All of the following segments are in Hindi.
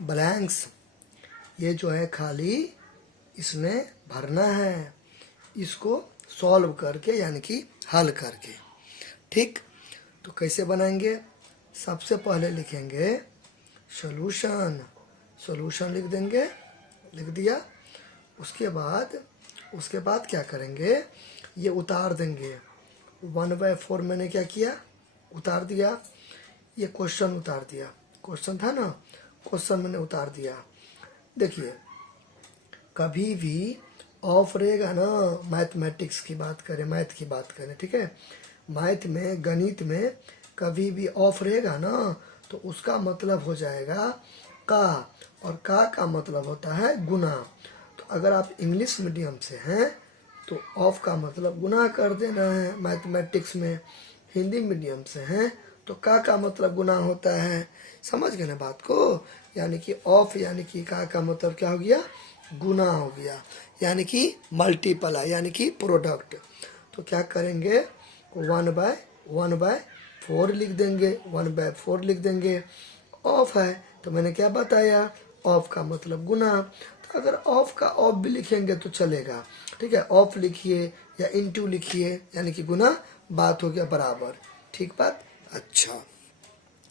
ब्लैंक्स, ये जो है खाली इसमें भरना है, इसको सॉल्व करके यानी कि हल करके। ठीक, तो कैसे बनाएंगे? सबसे पहले लिखेंगे सॉल्यूशन, सॉल्यूशन लिख देंगे, लिख दिया। उसके बाद क्या करेंगे, ये उतार देंगे। 1/4 मैंने क्या किया, उतार दिया। ये क्वेश्चन उतार दिया, क्वेश्चन था ना, क्वेश्चन मैंने उतार दिया। देखिए कभी भी ऑफ रहेगा ना, मैथमेटिक्स की बात करें, मैथ की बात करें, ठीक है, मैथ में गणित में कभी भी ऑफ रहेगा ना तो उसका मतलब हो जाएगा का, और का मतलब होता है गुना। तो अगर आप इंग्लिश मीडियम से हैं तो ऑफ का मतलब गुना कर देना है मैथमेटिक्स में, हिंदी मीडियम से हैं तो का मतलब गुना होता है। समझ गए ना बात को? यानी कि ऑफ यानी कि का मतलब क्या हो गया, गुना हो गया, यानी कि मल्टीपलाई यानी कि प्रोडक्ट। तो क्या करेंगे, 1/4 लिख देंगे, 1/4 लिख देंगे। ऑफ है तो मैंने क्या बताया, ऑफ का मतलब गुना। तो अगर ऑफ का ऑफ भी लिखेंगे तो चलेगा, ठीक है, ऑफ लिखिए या इनटू लिखिए यानी कि गुना, बात हो गया बराबर। ठीक बात, अच्छा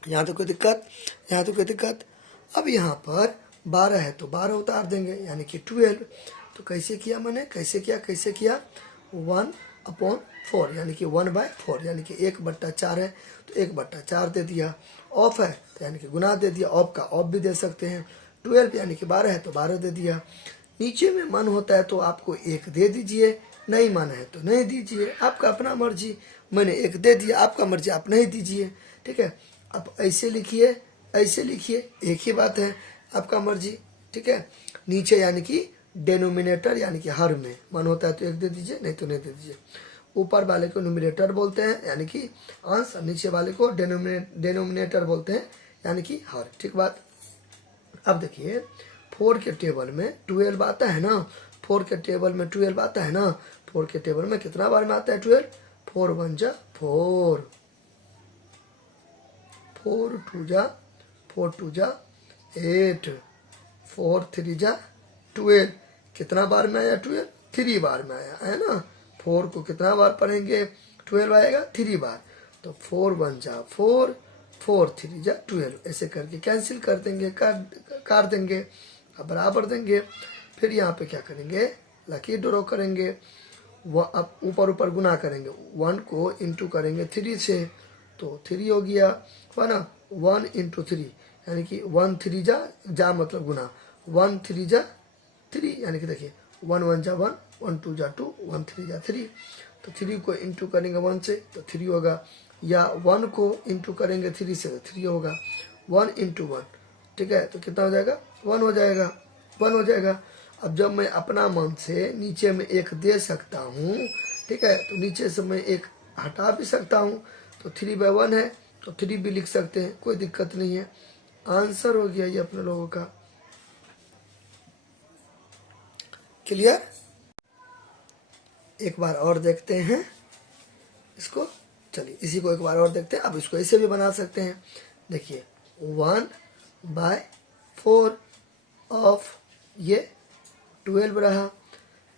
यहाँ तो कोई दिक्कत, यहाँ तो कोई दिक्कत। अब यहाँ पर 12 है तो 12 उतार देंगे यानी कि 12। तो कैसे किया मैंने, कैसे किया 1/4 यानी कि 1/4 यानी कि 1/4 है तो 1/4 दे दिया। ऑफ है तो यानी कि गुना दे दिया, ऑफ का ऑफ भी दे सकते हैं। 12 यानी कि 12 है तो 12 दे दिया। नीचे में मन होता है तो आपको 1 दे दीजिए, नहीं मन है तो नहीं दीजिए, आपका अपना मर्जी। मैंने 1 दे दिया, आपका मर्जी, आप नहीं दीजिए, ठीक है। अब ऐसे लिखिए, ऐसे लिखिए, एक ही बात है, आपका मर्जी, ठीक है। नीचे यानी कि डेनोमिनेटर यानी कि हर में मन होता है तो 1 दे दीजिए, नहीं तो नहीं दे दीजिए। ऊपर वाले को न्यूमिनेटर बोलते हैं यानी कि अंश, नीचे वाले को डेनोमिनेटर बोलते हैं यानी कि हर। ठीक बात। अब देखिए 4 के टेबल में 12 आता है ना, 4 के टेबल में 12 आता है ना, 4 के टेबल में कितना बार में आता है 12, 4 1 जा 4, 4 2 जा 4 2 जा 8, 4 3 जा 12। कितना बार में आया 12, 3 बार में आया है ना। 4 को कितना बार पढ़ेंगे, 12 आएगा 3 बार। तो 4 1 जा 4, 4 3 जा 12, ऐसे करके कैंसिल कर देंगे, काट देंगे, अब बराबर देंगे। फिर यहाँ पे क्या करेंगे, लकी ड्रॉ करेंगे। अब ऊपर ऊपर गुना करेंगे, 1 को इंटू करेंगे 3 से तो 3 हो गया, है ना। 1 × 3 यानी कि 1 3 जा मतलब गुना, 1 3 जा 3 यानी कि देखिए 1 1 जा 1, 1 2 जा 2, 1 3 जा 3। तो 3 को इंटू करेंगे 1 से तो 3 होगा, या 1 को इंटू करेंगे 3 से तो 3 होगा। 1 × 1, ठीक है, तो कितना हो जाएगा, 1 हो जाएगा, 1 हो जाएगा। अब जब मैं अपना मन से नीचे में 1 दे सकता हूँ, ठीक है, तो नीचे से मैं 1 हटा भी सकता हूँ। तो 3/1 है तो 3 भी लिख सकते हैं, कोई दिक्कत नहीं है। आंसर हो गया ये अपने लोगों का। क्लियर? एक बार और देखते हैं इसको, चलिए इसी को एक बार और देखते हैं। अब इसको ऐसे भी बना सकते हैं, देखिए 1/4 ऑफ ये 12 रहा,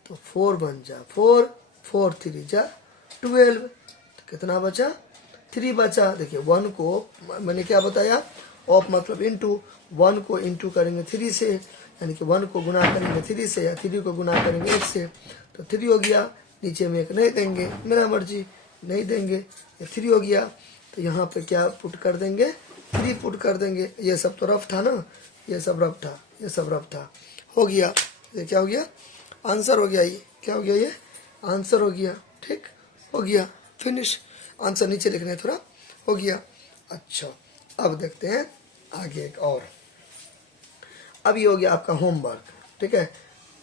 तो 4 1 जा 4, 4 3 जा 12, तो कितना बचा, 3 बचा। देखिए 1 को मैंने क्या बताया, ऑफ मतलब इंटू, 1 को इंटू करेंगे 3 से यानी कि 1 को गुना करेंगे 3 से, या 3 को गुना करेंगे 1 से तो 3 हो गया। नीचे में 1 नहीं देंगे, मेरा मर्जी, नहीं देंगे, ये 3 हो गया। तो यहाँ पे क्या पुट कर देंगे, 3 पुट कर देंगे। ये सब तो रफ था ना, ये सब रफ था, ये सब रफ था, हो गया। ये क्या हो गया, आंसर हो गया। ये क्या हो गया, ये आंसर हो गया। ठीक हो गया, फिनिश। आंसर नीचे लिखना है थोड़ा, हो गया। अच्छा अब देखते हैं आगे एक और। अब ये हो गया आपका होमवर्क, ठीक है।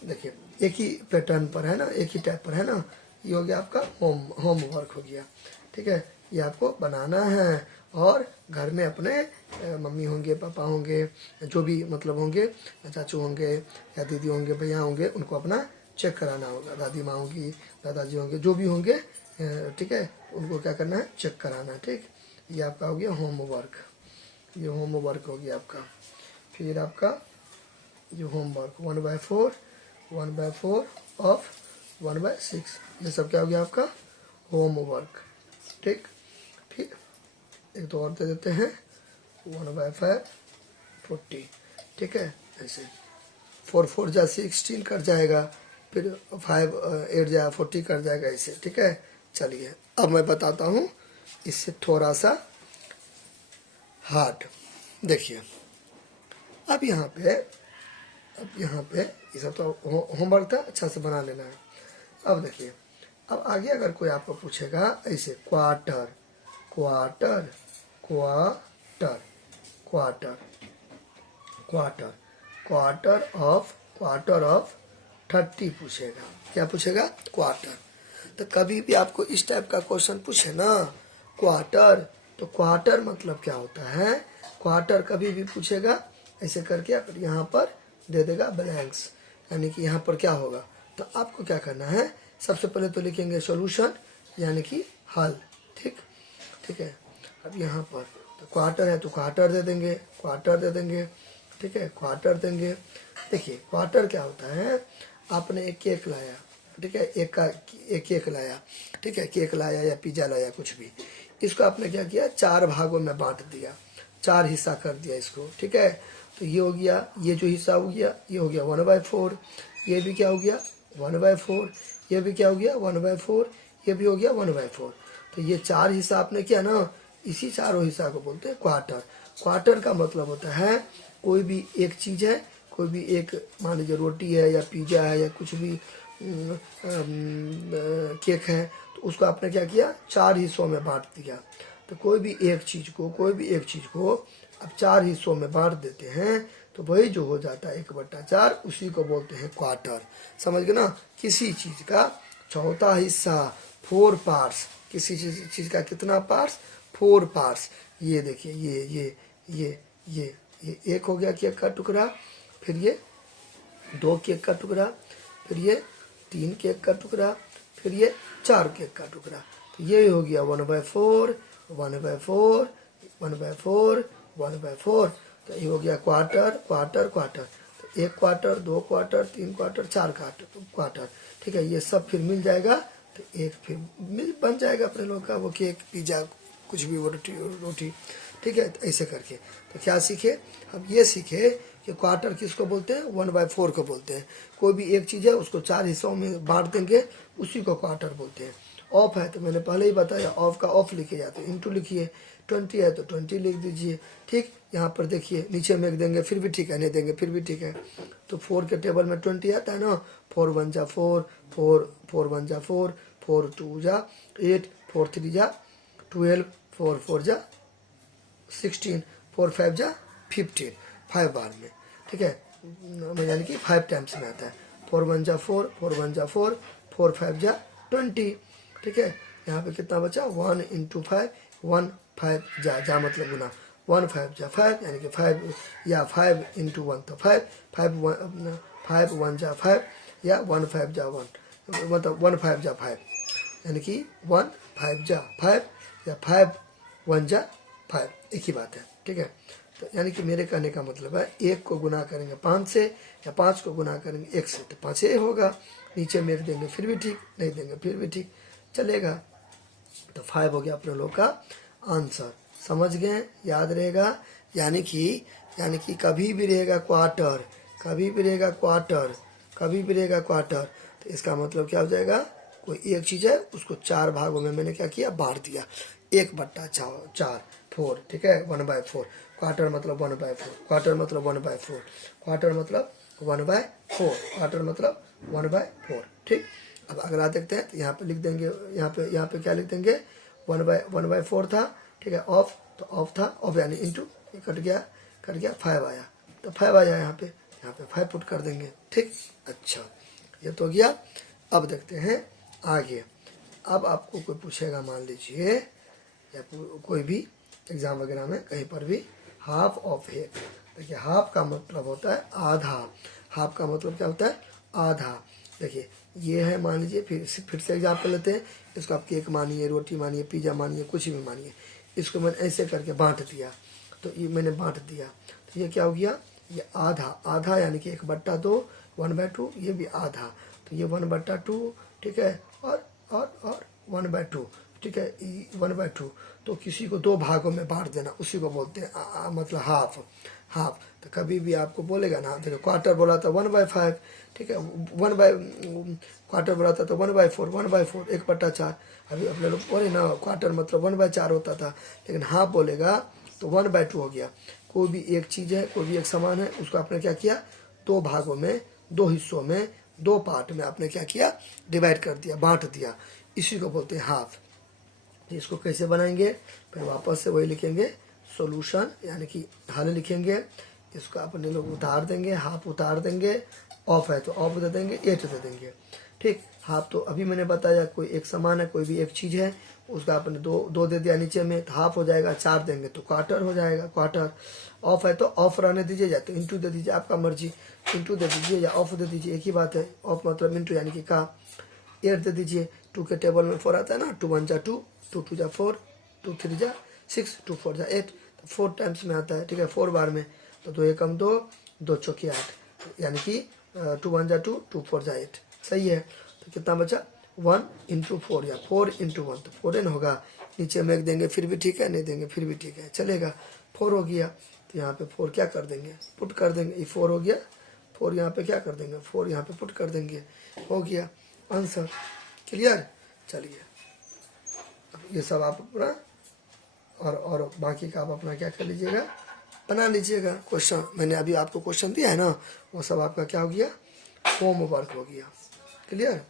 देखिए एक ही पैटर्न पर है ना, एक ही टाइप पर है ना, ये हो गया आपका होमवर्क हो गया, ठीक है। ये आपको बनाना है और घर में अपने मम्मी होंगे, पापा होंगे, जो भी मतलब होंगे, चाचू होंगे या दीदी होंगे, भैया होंगे, उनको अपना चेक कराना होगा। दादी माँ होंगी, दादाजी होंगे, जो भी होंगे, ठीक है, उनको क्या करना है, चेक कराना है। ठीक, ये आपका हो गया होमवर्क, ये होमवर्क हो गया आपका। फिर आपका ये होमवर्क 1/4, 1/4 ऑफ 1/6, ये सब क्या हो गया आपका होमवर्क। ठीक, फिर एक दो और दे देते हैं 1/5 40। ठीक है, ऐसे 4 4 जा 16 कट जाएगा, फिर 5 8 जा 40 कट जाएगा ऐसे। ठीक है, चलिए अब मैं बताता हूँ इससे थोड़ा सा हार्ड। देखिए अब यहाँ पे ये सब तो होमवर्क था, अच्छा से बना लेना है। अब देखिए, अब आगे अगर कोई आपको पूछेगा ऐसे quarter quarter quarter quarter quarter quarter of 30 पूछेगा, क्या पूछेगा क्वार्टर। तो कभी भी आपको इस टाइप का क्वेश्चन पूछे ना क्वार्टर, तो क्वार्टर मतलब क्या होता है, क्वार्टर कभी भी पूछेगा ऐसे करके फिर यहाँ पर दे देगा ब्लैंक्स, यानी कि यहाँ पर क्या होगा। तो आपको क्या करना है, सबसे पहले तो लिखेंगे सॉल्यूशन यानी कि हल। ठीक है, अब यहाँ पर तो क्वार्टर है तो क्वार्टर दे देंगे, क्वार्टर दे देंगे। ठीक है, क्वार्टर देंगे। देखिए क्वार्टर क्या होता है, आपने एक केक लाया, ठीक है, एक केक लाया, ठीक है, केक लाया या पिज्जा लाया कुछ भी, इसको आपने क्या किया 4 भागों में बांट दिया, 4 हिस्सा कर दिया इसको। ठीक है, तो ये हो गया, ये जो हिस्सा हो गया ये हो गया 1/4, ये भी क्या हो गया 1/4, ये भी क्या हो गया 1/4, ये भी हो गया 1/4। तो ये 4 हिस्सा आपने किया ना, इसी चारों हिस्सा को बोलते हैं क्वार्टर। क्वार्टर का मतलब होता है कोई भी एक चीज़ है, कोई भी एक मान लीजिए रोटी है या पिज्जा है या कुछ भी केक है, तो उसको आपने क्या किया 4 हिस्सों में बांट दिया। तो कोई भी एक चीज़ को अब 4 हिस्सों में बांट देते हैं तो वही जो हो जाता है 1/4, उसी को बोलते हैं क्वार्टर। समझ गए ना, किसी चीज़ का चौथा हिस्सा 4 पार्ट्स, किसी चीज़ का कितना पार्ट्स 4 पार्ट्स। ये देखिए ये एक हो गया केक का टुकड़ा, फिर ये 2 केक का टुकड़ा, फिर ये 3 केक का टुकड़ा, फिर ये 4 केक का टुकड़ा। तो ये हो गया 1/4 1/4 1/4 1/4। तो ये हो गया क्वार्टर क्वार्टर क्वार्टर। तो 1 क्वार्टर 2 क्वार्टर 3 क्वार्टर 4 क्वार्टर। ठीक है, ये सब फिर मिल जाएगा तो एक फिर बन जाएगा अपने लोग का वो केक पिज्जा कुछ भी वो रोटी। ठीक है, तो ऐसे करके तो क्या सीखे, हम ये सीखे कि क्वार्टर किसको बोलते हैं 1/4 को बोलते हैं। कोई भी एक चीज़ है उसको 4 हिस्सों में बांट देंगे, उसी को क्वार्टर बोलते हैं। ऑफ है तो मैंने पहले ही बताया ऑफ का ऑफ लिखे जाते हैं, इंटू लिखिए। 20 है तो 20 लिख दीजिए। ठीक, यहाँ पर देखिए नीचे में देंगे फिर भी ठीक है, नहीं देंगे फिर भी ठीक है। तो 4 के टेबल में 20 आता है ना, 4 1 जा 4, 4 1 जा 4, 4 2 जा 8, 4 3 जा 12, 4 4 जा 16, 4 5 जा 15, 5 बार में। ठीक है, यानी कि 5 टाइम्स में आता है। 4 1 जा 4, 4 1 जा 4, 4 5 जा 20। ठीक है, यहाँ पे कितना बचा 1 × 5, 1 5 जा मतलब गुना, 1 5 जा 5 यानी कि 5 या 5 × 1 तो 5 1 जा 5 या 1 5 जा 1 मतलब 1 5 जा 5 यानी कि 1 5 जा 5 या 5 1 जा 5, एक ही बात है। ठीक है, तो यानी कि मेरे कहने का मतलब है 1 को गुना करेंगे 5 से या 5 को गुना करेंगे 1 से तो 5 ही होगा। नीचे में देंगे फिर भी ठीक, नहीं देंगे फिर भी ठीक चलेगा। तो 5 हो गया अपने लोग का आंसर। समझ गए, याद रहेगा। यानी कि कभी भी रहेगा क्वार्टर, कभी भी रहेगा क्वार्टर, कभी भी रहेगा क्वार्टर, तो इसका मतलब क्या हो जाएगा, कोई एक चीज़ है उसको 4 भागों में मैंने क्या किया बांट दिया, 1/4 4। ठीक है, 1/4 क्वार्टर मतलब 1/4, क्वार्टर मतलब 1/4, क्वार्टर मतलब 1/4, क्वार्टर मतलब 1/4। ठीक, अब अगला देखते हैं तो यहाँ पे लिख देंगे, यहाँ पे क्या लिख देंगे 1/4 था। ठीक है, ऑफ तो ऑफ था, ऑफ यानी इंटू, कट गया 5 आया तो 5 आया यहाँ पे 5 पुट कर देंगे। ठीक, अच्छा ये तो गया। अब देखते हैं आगे। अब आपको कोई पूछेगा मान लीजिए या कोई भी एग्जाम वगैरह में कहीं पर भी हाफ ऑफ है। देखिए हाफ का मतलब होता है आधा, हाफ का मतलब क्या होता है आधा। देखिए ये है मान लीजिए, फिर से एग्जाम्पल लेते हैं। इसको आप केक मानिए, रोटी मानिए, पिज्ज़ा मानिए, कुछ भी मानिए, इसको मैंने ऐसे करके बांट दिया। तो ये मैंने बांट दिया तो ये क्या हो गया ये आधा, आधा यानी कि 1/2, 1/2, ये भी आधा, तो ये 1/2, ठीक है, और 1/2, ठीक है, 1/2। तो किसी को 2 भागों में बांट देना, उसी को बोलते हैं मतलब हाफ। हाफ तो कभी भी आपको बोलेगा ना, देखो क्वार्टर बोला था 1/5, ठीक है, क्वार्टर बोला था तो 1/4, 1/4, 1/4। अभी अपने लोग बोले ना क्वार्टर मतलब 1/4 होता था, लेकिन हाफ बोलेगा तो 1/2 हो गया। कोई भी एक चीज़ है, कोई भी एक सामान है, उसको आपने क्या किया, 2 भागों में, 2 हिस्सों में, 2 पार्ट में आपने क्या किया, डिवाइड कर दिया, बांट दिया, इसी को बोलते हैं हाफ। इसको कैसे बनाएंगे, फिर वापस से वही लिखेंगे, सॉल्यूशन यानी कि हल लिखेंगे। इसको अपने लोग उतार देंगे, हाफ उतार देंगे, ऑफ है तो ऑफ दे देंगे, 8 दे देंगे, ठीक। हाफ तो अभी मैंने बताया, कोई एक समान है, कोई भी एक चीज़ है, उसका आपने दो दे दिया नीचे में तो हाफ हो जाएगा, 4 देंगे तो क्वार्टर हो जाएगा, क्वार्टर। ऑफ है तो ऑफ रहने दीजिए, या तो इंटू दे दीजिए, आपका मर्जी, इंटू दे दीजिए या ऑफ दे दीजिए, एक ही बात है। ऑफ मतलब इंटू यानी कि का। 8 दे दीजिए, 2 के टेबल में 4 आता है ना, 2 1 जा 2, 2 2 जा 4, 2 3 जा 6, 2 4 जा 8, तो 4 टाइम्स में आता है, ठीक है, 4 बार में। तो 2 एकम 2, 2 चौके 8, यानी कि 2 1 जा 2, 2 4 जा 8, सही है। तो कितना बचा, 1 × 4 या 4 × 1, तो 4n होगा। नीचे में एक देंगे फिर भी ठीक है, नहीं देंगे फिर भी ठीक है, चलेगा। 4 हो गया तो यहाँ पे 4 क्या कर देंगे, पुट कर देंगे, ये 4 हो गया, 4 यहाँ पे क्या कर देंगे, 4 यहाँ पे पुट कर देंगे, हो गया आंसर। क्लियर, चलिए अब ये सब आप अपना और बाकी का आप अपना क्या कर लीजिएगा, बना लीजिएगा। क्वेश्चन मैंने अभी आपको क्वेश्चन दिया है ना, वो सब आपका क्या हो गया, होमवर्क हो गया। क्लियर।